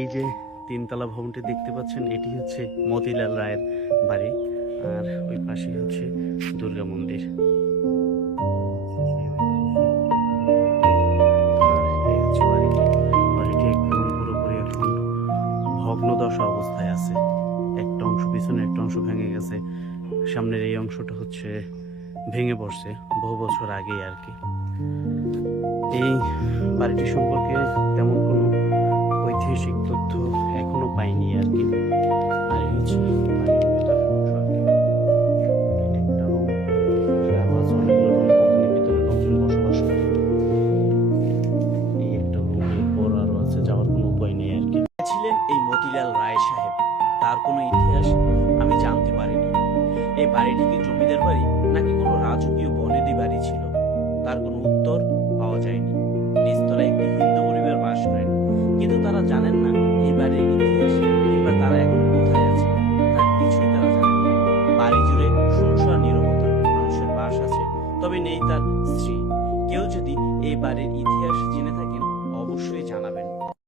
এই যে তিনতলা ভবনটি দেখতে পাচ্ছেন, এটি হচ্ছে মতিলাল রায়ের বাড়ি। আর ওই পাশে হচ্ছে দুর্গা মন্দির। এই হচ্ছে বাড়িটি। বাড়িটি একদম পুরোপুরি এখন ভগ্নদশা অবস্থায় আছে। একটা অংশ পিছনে, একটা অংশ ভেঙে গেছে। সামনের এই অংশটা হচ্ছে ভেঙে পড়ছে বহু বছর আগেই আর কি। এই বাড়িটি সম্পর্কে তেমন কোনো ঐতিহাসিক তথ্য এখনো পাইনি আর কি। আর এই হচ্ছে বাড়ির ভেতরের অংশ আর কি। একটা রুম, আরো আছে অনেকগুলো রুম, ওখানে ভিতরে লোকজন বসবাস করে। এই একটা রুম, এরপর আরো আছে, যাওয়ার কোনো উপায় নেই আর কি। ছিলেন এই মতিলাল রায় সাহেব, তার কোনো ইতিহাস আমি জানতে পারিনি। এই বাড়িটি কি জমিদার বাড়ি নাকি কোনো রাজকীয় বনেদি বাড়ি ছিল, তার কোনো উত্তর পাওয়া যায়নি। নিচতলায় একটি হিন্দু পরিবার বাস করেন, কিন্তু তারা জানেন না এই বাড়ির ইতিহাস কিংবা তারা এখন কোথায় আছে, তার কিছুই তারা জানেন না। বাড়ি জুড়ে শুনশোয়া নীরবতা, মানুষের বাস আছে তবে নেই তার স্ত্রী। কেউ যদি এই বাড়ির ইতিহাস জেনে থাকেন অবশ্যই জানাবেন।